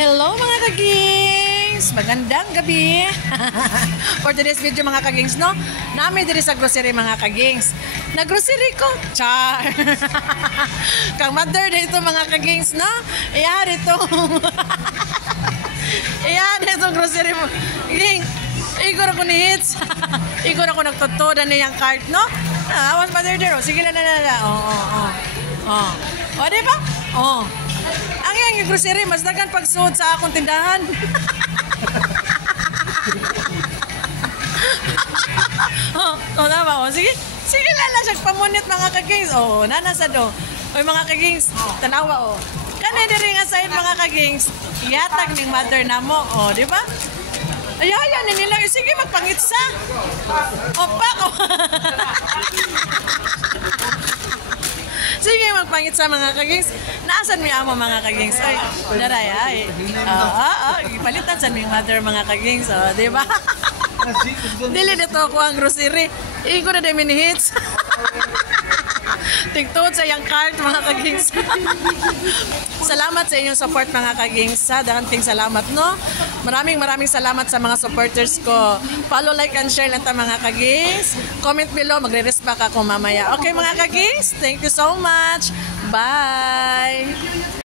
Hello mga kagings! Magandang gabi! For today's video mga kagings, no? Nami diri sa grocery mga kagings. Nag-grocery ko! Char! Kang mother dito mga kagings, no? Iyan ito. Iyan ito grocery mo. Igor ako ni hits. Igor ako nagtutoda na yung cart, no? Awas mother there. Sige na. O, diba? O. Ang yung grocery, mas dagan pagsuot sa akong tindahan. Tama. Sige lang siya pamunit mga kagings. Nanasa do. Oy mga kagings, tanawa Kani diri nga side mga kagings, iyatag ning mother namo. Di ba? Ayan nila. Sige magpangitsa. Opa ko. Sige, magpangit sa mga kagings. Naasan mi amo mga kagings? Ay, daray ay. Ipalitan sa mi mother mga kagings. Di ba? Dili dito ako ang grocery. Igo na dami ni hits. Tigtuod sa iyang cart mga kagings. Salamat sa inyong support mga kagings. Dahanting salamat, no? Maraming salamat sa mga supporters ko. Follow, like, and share lang ta mga kagings. Comment below, magre-respect ako mamaya. Okay mga kagings, thank you so much. Bye!